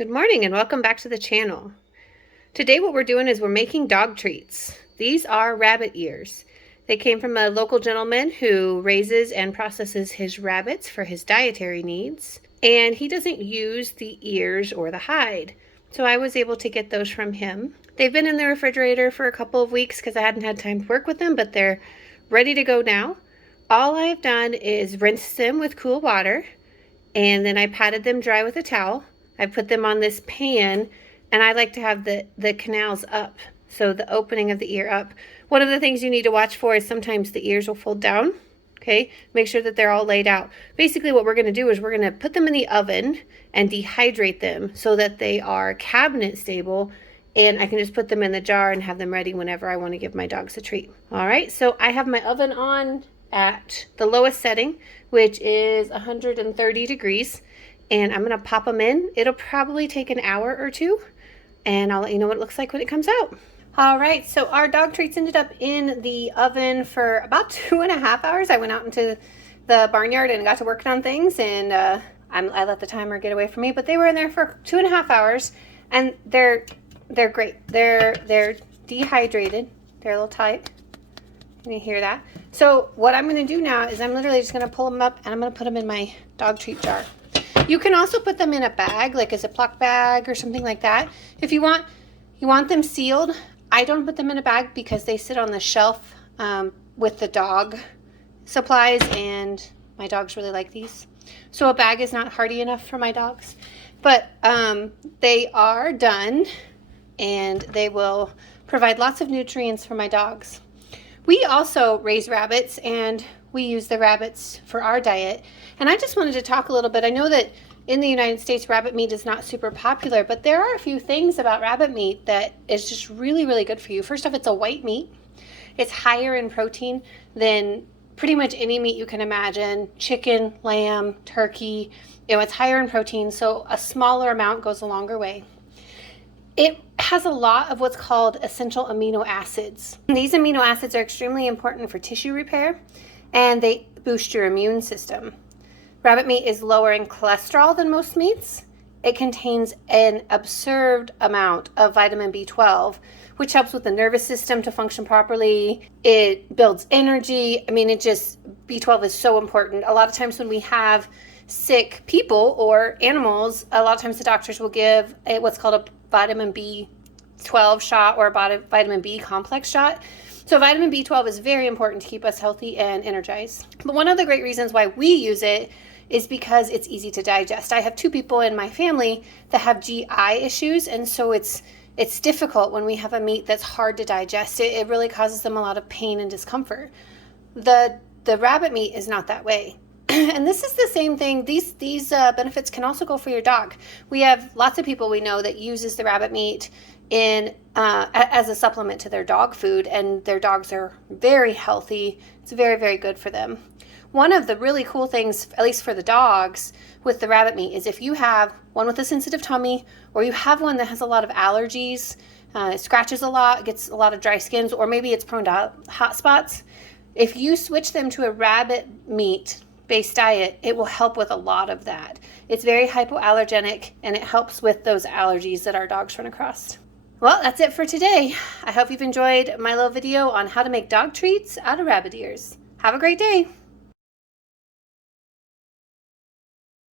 Good morning and welcome back to the channel. Today what we're doing is we're making dog treats. These are rabbit ears. They came from a local gentleman who raises and processes his rabbits for his dietary needs, and he doesn't use the ears or the hide. So I was able to get those from him. They've been in the refrigerator for a couple of weeks because I hadn't had time to work with them, but they're ready to go now. All I've done is rinse them with cool water, and then I patted them dry with a towel. I put them on this pan, and I like to have the canals up, so the opening of the ear up. One of the things you need to watch for is sometimes the ears will fold down, okay? Make sure that they're all laid out. Basically what we're gonna do is we're gonna put them in the oven and dehydrate them so that they are cabinet stable, and I can just put them in the jar and have them ready whenever I wanna give my dogs a treat. All right, so I have my oven on at the lowest setting, which is 130 degrees. And I'm gonna pop them in. It'll probably take an hour or two, and I'll let you know what it looks like when it comes out. All right, so our dog treats ended up in the oven for about 2.5 hours. I went out into the barnyard and got to working on things, and I let the timer get away from me, but they were in there for 2.5 hours, and they're great. They're dehydrated. They're a little tight. Can you hear that? So what I'm gonna do now is I'm literally just gonna pull them up, and I'm gonna put them in my dog treat jar. You can also put them in a bag, like a Ziploc bag or something like that. If you want them sealed. I don't put them in a bag because they sit on the shelf with the dog supplies, and my dogs really like these. So a bag is not hardy enough for my dogs. But they are done, and they will provide lots of nutrients for my dogs. We also raise rabbits, and we use the rabbits for our diet. And I just wanted to talk a little bit. I know that in the United States, rabbit meat is not super popular, but there are a few things about rabbit meat that is just really, really good for you. First off, it's a white meat. It's higher in protein than pretty much any meat you can imagine. Chicken, lamb, turkey, it's higher in protein, so a smaller amount goes a longer way. It has a lot of what's called essential amino acids. These amino acids are extremely important for tissue repair, and they boost your immune system. Rabbit meat is lower in cholesterol than most meats. It contains an absurd amount of vitamin B12, which helps with the nervous system to function properly. It builds energy. I mean, B12 is so important. A lot of times when we have sick people or animals, a lot of times the doctors will give what's called a vitamin B12 shot or a vitamin B complex shot. So vitamin B12 is very important to keep us healthy and energized. But one of the great reasons why we use it is because it's easy to digest. I have 2 people in my family that have GI issues, and so it's difficult when we have a meat that's hard to digest. It really causes them a lot of pain and discomfort. The rabbit meat is not that way. And this is the same thing. These benefits can also go for your dog. We have lots of people we know that uses the rabbit meat as a supplement to their dog food, and their dogs are very healthy. It's very, very good for them. One of the really cool things, at least for the dogs, with the rabbit meat is if you have one with a sensitive tummy, or you have one that has a lot of allergies, it scratches a lot, gets a lot of dry skins, or maybe it's prone to hot spots, if you switch them to a rabbit meat based diet, it will help with a lot of that. It's very hypoallergenic, and it helps with those allergies that our dogs run across. Well, that's it for today. I hope you've enjoyed my little video on how to make dog treats out of rabbit ears. Have a great day.